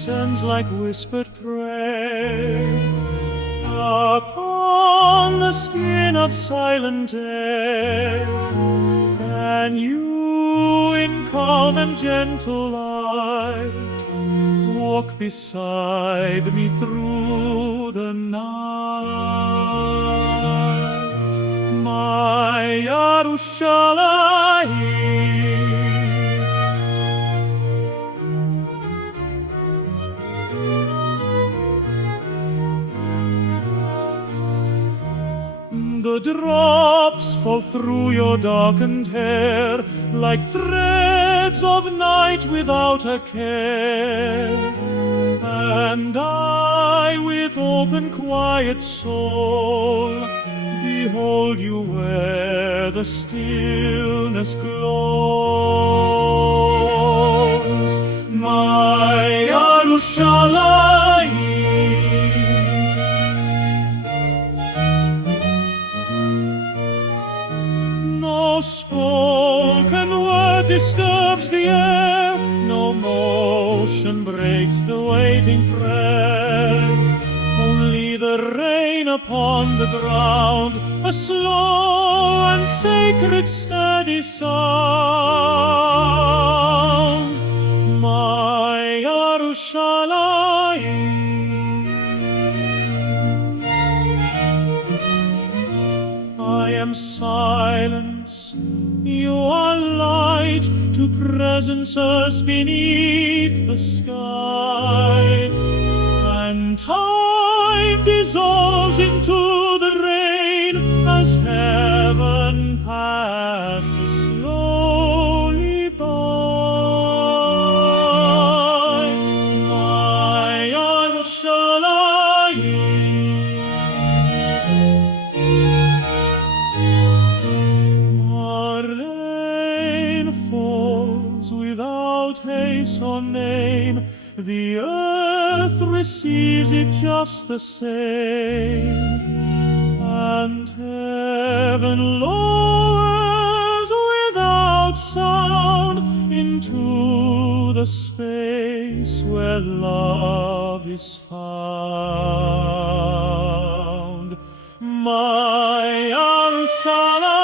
descends like whispered prayer upon the skin of silent air, and you in calm and gentle light walk beside me through the night, my Yahrushalayim. The drops fall through your darkened hair like threads of night without a care, and I, with open quiet soul, behold you where the stillness glows, my Yahrushalayim. No spoken word disturbs the air, no motion breaks the waiting prayer, only the rain upon the ground, a slow and sacred steady sound, my Yahrushalayim. I am silence, you are light to presences beneath the sky, and time dissolves into the rain as heaven passes slowly by, my Yahrushalayim. Without haste or name, the earth receives it just the same, and heaven lowers without sound into the space where love is found, my Yahrushalayim.